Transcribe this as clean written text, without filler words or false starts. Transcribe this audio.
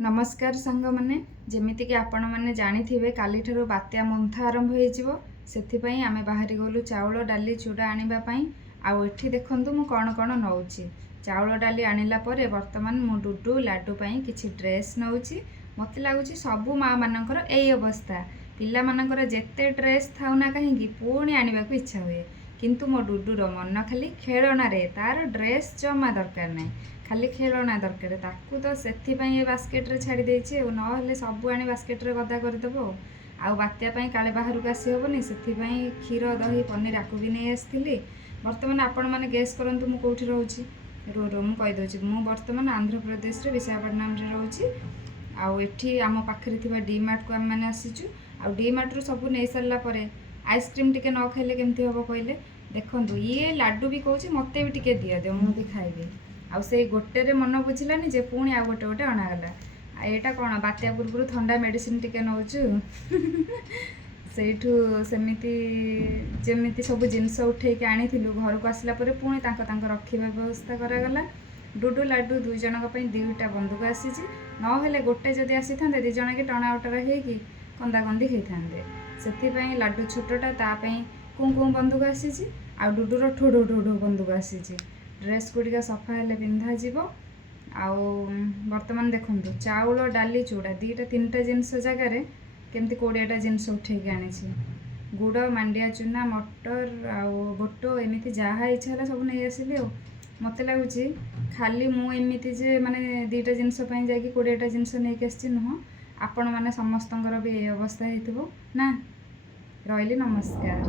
नमस्कार सांग मैंने जमीती कि आपण मैंने जानी थे काली ठारू बात्या मंथा आरंभ हो से आम बाहरी गलु चाउल डाली चूड़ा आने आउ एठी देखंतु मु कौन कौन नौची चाउल डाली आनिला परे वर्तमान मु डुडू लाडू किछि ड्रेस नौची मते लागुची सबु माँ मानकर एई अवस्था पिला मानकर जेते ड्रेस थाउ ना कहीं पुणी आनिबा को इच्छा हुए किंतु मो डुडूर मन खाली खेलना रे तार ड्रेस जमा दरकार नहीं खाली खेलना दरकार ताकू तो से बास्केट्रे छाड़ी देछि ना सबू आनी बास्केट्रे गदा करदेव आउ बात्या काले बाहर को आसी हेनी से क्षीर दही पनीर आकु भी नहीं आसती बर्तमान आपण मैंने गेस करूँ मु कौटी रोची मु कहीदे मु बर्तमान आंध्र प्रदेश विशाखापट्टनम रोची आठी आम पाखे डी मार्ट को आम मैंने आसीचु आ डी मार्ट रू सब नहीं सारापर आइसक्रीम टिके न खाइले केमती हम कहले देखु ये लाडू भी कौच मत भी टिके दियो मुझे भी खाइबी आउ से गोटे मन बुझलानी जे पुणी आ गोटे गोटे अणागला यहाँ कौन बात्या पूर्व ठंडा मेडिसिन टिके नौचु सेठू सेमिति जेमिति सब जिनस उठेक आनी घर को आसला पुणी रखा व्यवस्था करागला डुडू लाडू दुई जन दुईटा बंदूक आसी ना गोटे जदि आसी था दिज कि टणा उटरा हो कंदा कंदी होता से लाडू छोटा तापाई कूँ कूँ बंदूक आसी आ डुडूर ठो ठो ठो ठो बंदूक आसी ड्रेस गुड़िक सफा हेले पिंधा जीव बर्तमान देखु चाउल डाली चूड़ा दीटा तीनटा जिनस जगार केमती 20टा जिनस उठेक आनी गुड़ मांडिया चूना मटर आउ बोटो एमती जहाँ इच्छा है सब नहीं आसली मत लगुच खाली मुझे जे माने दीटा जिनस जा 20टा जिनस नहीं आसी नुह आपण मैंने समस्त भी ये अवस्था हो ना रही नमस्कार।